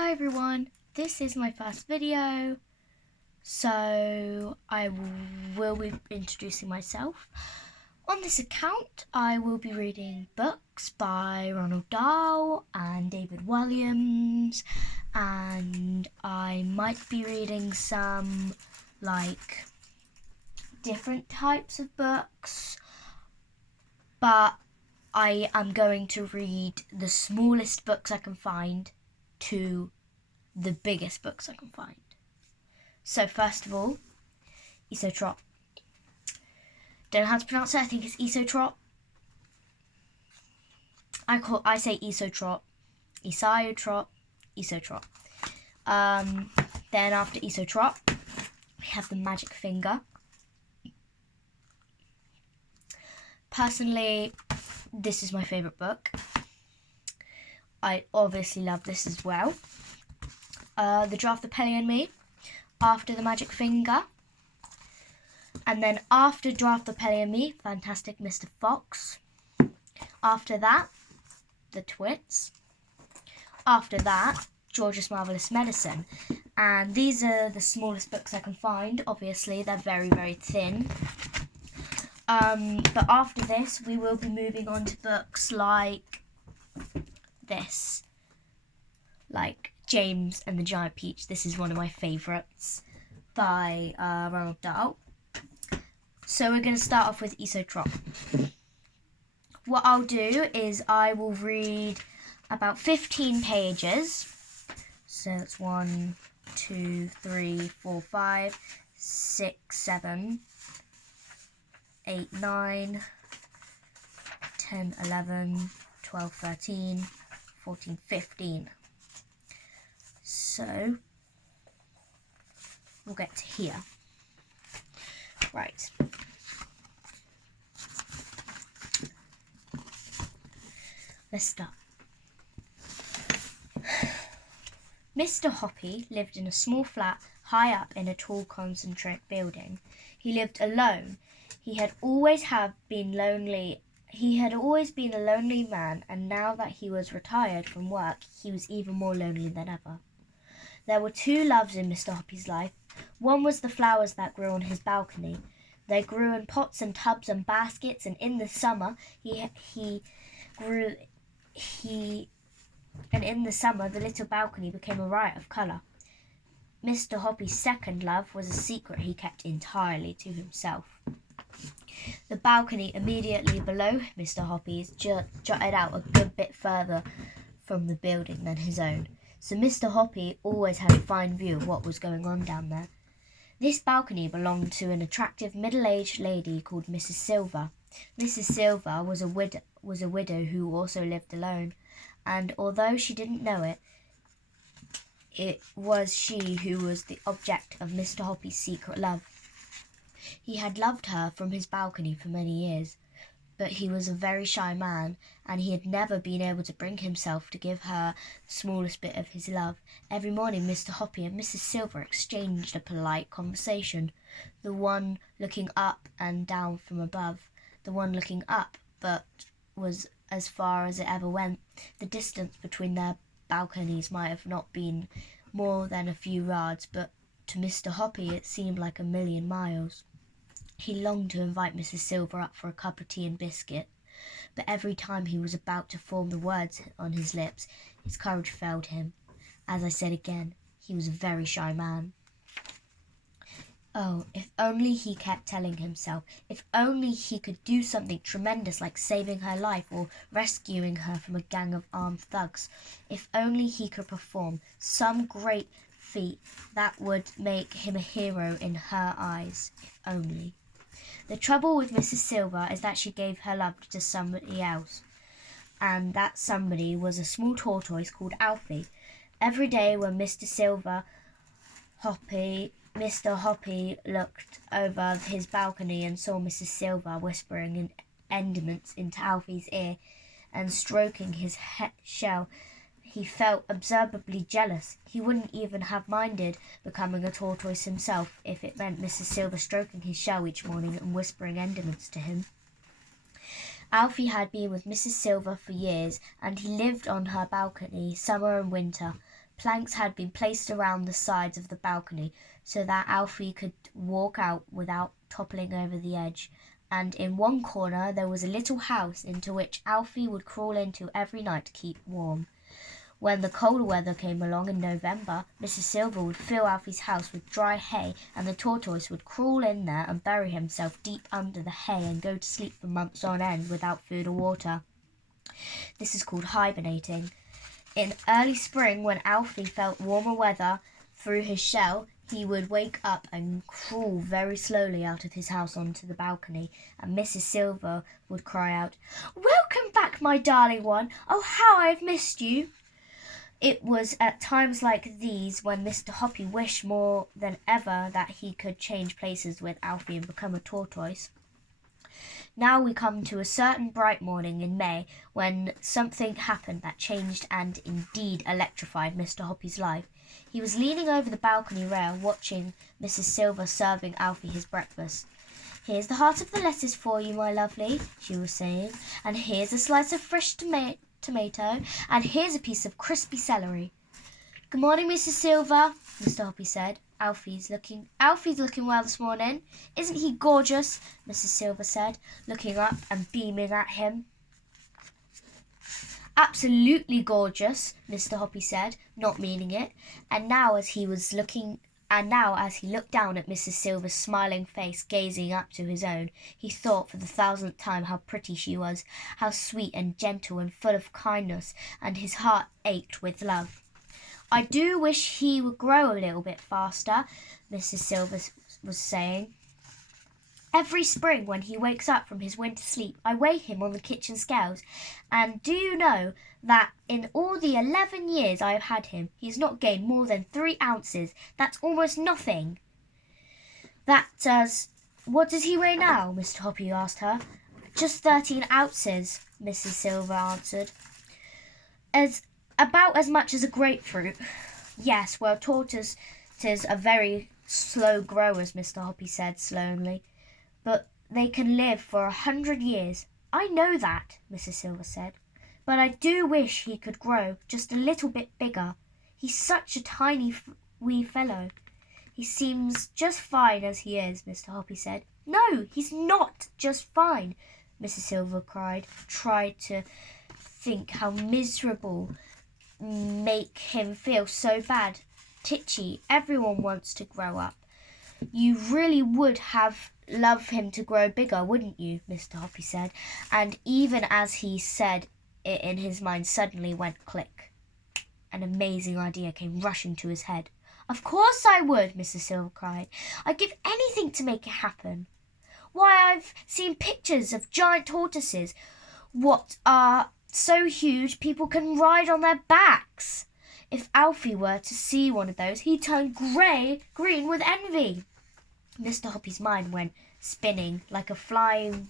Hi everyone, this is my first video, so I will be introducing myself. On this account, I will be reading books by Ronald Dahl and David Williams, and I might be reading some different types of books, but I am going to read the smallest books I can find to the biggest books I can find. So first of all, Esio Trot. Don't know how to pronounce it. I think it's Esio Trot. I say Esio Trot, Esio Trot, Esio Trot. Then after Esio Trot, we have The Magic Finger. Personally, this is my favourite book. I obviously love this as well. The Giraffe, the Pelly and Me, after The Magic Finger. And then after Giraffe, the Pelly and Me, Fantastic Mr. Fox. After that, The Twits. After that, George's Marvellous Medicine. And these are the smallest books I can find. Obviously, they're very, very thin. But after this, we will be moving on to books like this, like James and the Giant Peach. This is one of my favourites by Ronald Dahl. So we're going to start off with Esio Trot. What I'll do is I will read about 15 pages. So it's 1, 2, 3, 4, 5, 6, 7, 8, 9, 10, 11, 12, 13, 14, 15. So we'll get to here. Right. Let's start. Mr. Hoppy lived in a small flat high up in a tall concentrate building. He lived alone. He had always been a lonely man, and now that he was retired from work, he was even more lonely than ever. There were two loves in Mr. Hoppy's life. One was the flowers that grew on his balcony. They grew in pots and tubs and baskets, and in the summer the little balcony became a riot of colour. Mr. Hoppy's second love was a secret he kept entirely to himself. The balcony immediately below Mr. Hoppy's jutted out a good bit further from the building than his own, so Mr. Hoppy always had a fine view of what was going on down there. This balcony belonged to an attractive middle-aged lady called Mrs. Silver. Mrs. Silver was a widow who also lived alone, and although she didn't know it, it was she who was the object of Mr. Hoppy's secret love. He had loved her from his balcony for many years, but he was a very shy man, and he had never been able to bring himself to give her the smallest bit of his love. Every morning Mr. Hoppy and Mrs. Silver exchanged a polite conversation, the one looking up and down from above. The one looking up but was as far as it ever went. The distance between their balconies might have not been more than a few yards, but to Mr. Hoppy it seemed like a million miles. He longed to invite Mrs. Silver up for a cup of tea and biscuit, but every time he was about to form the words on his lips, his courage failed him. As I said again, he was a very shy man. Oh, if only, he kept telling himself, if only he could do something tremendous like saving her life or rescuing her from a gang of armed thugs. If only he could perform some great feat that would make him a hero in her eyes. If only. The trouble with Mrs. Silver is that she gave her love to somebody else, and that somebody was a small tortoise called Alfie. Every day when Mr. Hoppy looked over his balcony and saw Mrs. Silver whispering endearments into Alfie's ear and stroking his shell, he felt observably jealous. He wouldn't even have minded becoming a tortoise himself if it meant Mrs. Silver stroking his shell each morning and whispering endearments to him. Alfie had been with Mrs. Silver for years, and he lived on her balcony summer and winter. Planks had been placed around the sides of the balcony so that Alfie could walk out without toppling over the edge, and in one corner there was a little house into which Alfie would crawl into every night to keep warm. When the colder weather came along in November, Mrs. Silver would fill Alfie's house with dry hay, and the tortoise would crawl in there and bury himself deep under the hay and go to sleep for months on end without food or water. This is called hibernating. In early spring, when Alfie felt warmer weather through his shell, he would wake up and crawl very slowly out of his house onto the balcony, and Mrs. Silver would cry out, "Welcome back, my darling one! Oh, how I have missed you!" It was at times like these when Mr. Hoppy wished more than ever that he could change places with Alfie and become a tortoise. Now we come to a certain bright morning in May when something happened that changed and indeed electrified Mr. Hoppy's life. He was leaning over the balcony rail watching Mrs. Silver serving Alfie his breakfast. "Here's the heart of the lettuce for you, my lovely," she was saying, "and here's a slice of fresh tomato, and here's a piece of crispy celery." "Good morning, Mrs. Silver," Mr. Hoppy said. Alfie's looking well this morning. Isn't he gorgeous?" Mrs. Silver said, looking up and beaming at him. "Absolutely gorgeous," Mr. Hoppy said, not meaning it. And now as he looked down at Mrs. Silver's smiling face gazing up to his own, he thought for the 1,000th time how pretty she was, how sweet and gentle and full of kindness, and his heart ached with love. "I do wish he would grow a little bit faster," Mrs. Silver was saying. "Every spring when he wakes up from his winter sleep, I weigh him on the kitchen scales, and do you know that in all the 11 years I have had him, he has not gained more than 3 ounces. That's almost nothing." "What does he weigh now?" Mr. Hoppy asked her. "Just 13 ounces," Mrs. Silver answered. About as much as a grapefruit." "Yes, well, tortoises are very slow growers," Mr. Hoppy said slowly, "but they can live for 100 years. "I know that," Mrs. Silver said, "but I do wish he could grow just a little bit bigger. He's such a tiny wee fellow." "He seems just fine as he is," Mr. Hoppy said. "No, he's not just fine," Mrs. Silver tried to think how miserable make him feel so bad. "Titchy, everyone wants to grow up. You really would love him to grow bigger, wouldn't you?" Mr. Hoppy said, and even as he said it in his mind suddenly went click. An amazing idea came rushing to his head. "Of course I would," Mrs. Silver cried. "I'd give anything to make it happen. Why, I've seen pictures of giant tortoises what are so huge people can ride on their backs. If Alfie were to see one of those, he'd turn green with envy." Mr. Hoppy's mind went spinning like a flywheel.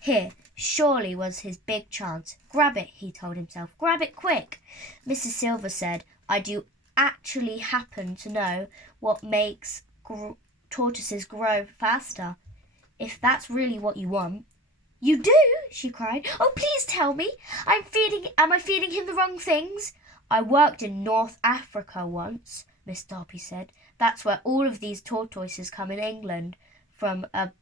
Here, surely was his big chance. "Grab it," he told himself. "Grab it quick." Mrs. Silver said, "I do actually happen to know what makes tortoises grow faster, if that's really what you want." "You do?" she cried. "Oh, please tell me. Am I feeding him the wrong things?" "I worked in North Africa once," Mr. Hoppy said. "That's where all of these tortoises come in England from a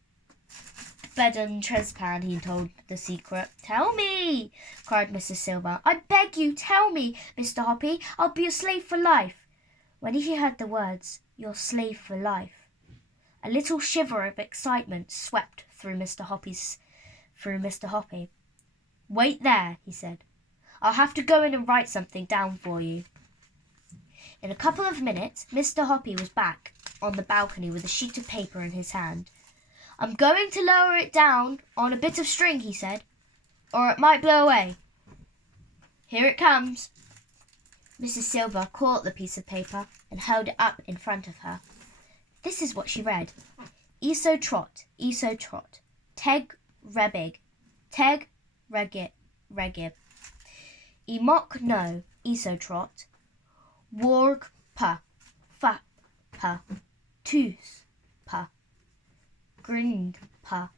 Bedouin trespan," he told the secret. "Tell me!" cried Mrs. Silver. "I beg you, tell me, Mr. Hoppy. I'll be your slave for life." When he heard the words, "your slave for life," a little shiver of excitement swept through Mr. Hoppy. "Wait there," he said. "I'll have to go in and write something down for you." In a couple of minutes, Mr. Hoppy was back on the balcony with a sheet of paper in his hand. "I'm going to lower it down on a bit of string," he said, "or it might blow away. Here it comes." Mrs. Silver caught the piece of paper and held it up in front of her. This is what she read. "Esio trot, teg rebig, teg regib. Emok no, Esio trot, warg pa, fa pa, toos pa, grind pa,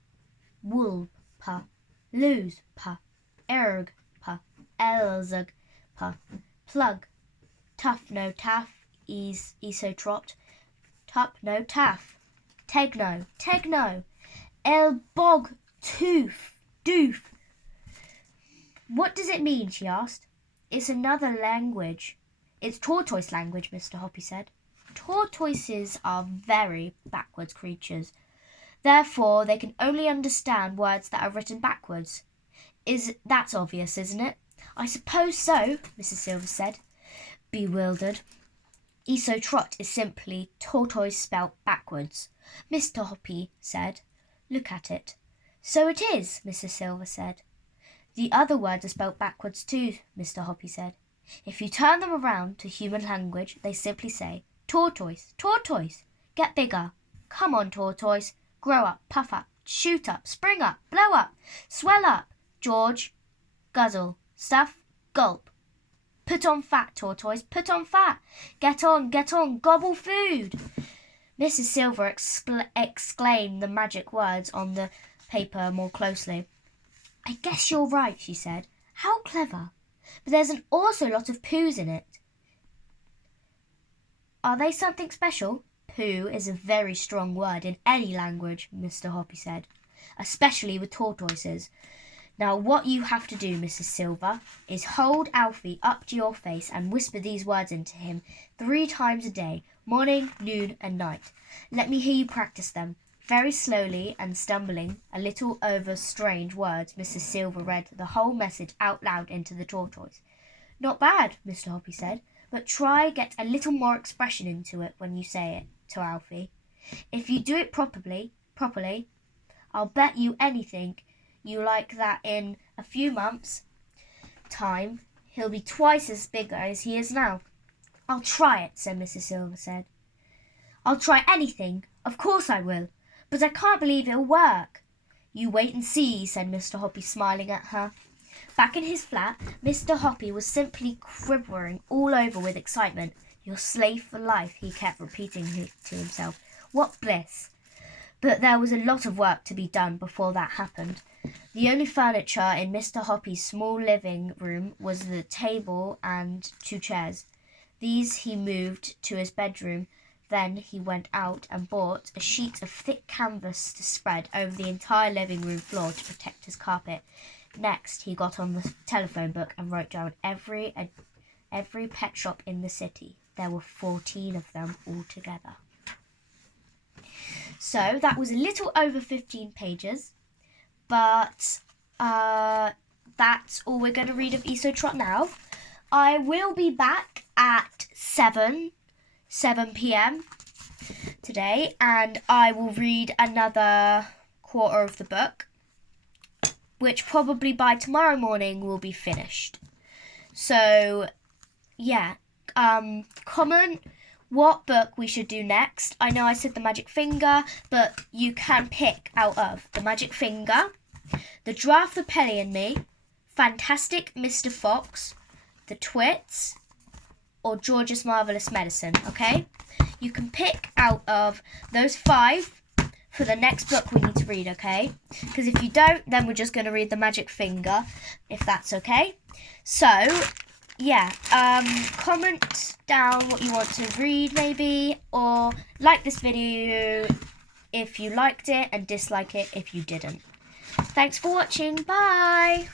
wool pa, lose pa, erg pa, elzug pa, plug Tough no taff, Esio trot. Tup no taff. Tegno, tegno. El bog tooth, doof. What does it mean? She asked. It's another language. It's tortoise language, Mr. Hoppy said. Tortoises are very backwards creatures. Therefore, they can only understand words that are written backwards. That's obvious, isn't it? I suppose so, Mrs. Silver said, bewildered. Esio trot is simply tortoise spelt backwards. Mr. Hoppy said, look at it. So it is, Mrs. Silver said. The other words are spelt backwards too, Mr. Hoppy said. If you turn them around to human language, they simply say, tortoise, tortoise, get bigger. Come on, tortoise, grow up, puff up, shoot up, spring up, blow up, swell up, George, guzzle, stuff, gulp. Put on fat, tortoise, put on fat. Get on, gobble food. Mrs. Silver exclaimed the magic words on the paper more closely. I guess you're right, she said. How clever. But there's also a lot of poos in it. Are they something special? Poo is a very strong word in any language, Mr. Hoppy said, especially with tortoises. Now what you have to do, Mrs. Silver, is hold Alfie up to your face and whisper these words into him 3 times a day, morning, noon and night. Let me hear you practice them. Very slowly and stumbling a little over strange words, Mrs. Silver read the whole message out loud into the tortoise. Not bad, Mr. Hoppy said, but try get a little more expression into it when you say it to Alfie. If you do it properly, I'll bet you anything you like that in a few months' time he'll be twice as big as he is now. I'll try it, said Mrs. Silver said. I'll try anything, of course I will. But I can't believe it'll work. You wait and see, said Mr. Hoppy, smiling at her. Back in his flat, Mr. Hoppy was simply quivering all over with excitement. Your slave for life, he kept repeating to himself. What bliss! But there was a lot of work to be done before that happened. The only furniture in Mr. Hoppy's small living room was the table and 2 chairs. These he moved to his bedroom. Then he went out and bought a sheet of thick canvas to spread over the entire living room floor to protect his carpet. Next, he got on the telephone book and wrote down every pet shop in the city. There were 14 of them altogether. So that was a little over 15 pages, but that's all we're going to read of Esio Trot now. I will be back at 7 p.m. today, and I will read another quarter of the book, which probably by tomorrow morning will be finished. So, yeah, comment what book we should do next. I know I said The Magic Finger, but you can pick out of The Magic Finger, The Draft of Pelly and Me, Fantastic Mr. Fox, The Twits, or George's Marvellous Medicine, okay? You can pick out of those 5 for the next book we need to read, okay? Because if you don't, then we're just going to read The Magic Finger, if that's okay. So, yeah, comment down what you want to read, maybe, or like this video if you liked it and dislike it if you didn't. Thanks for watching. Bye!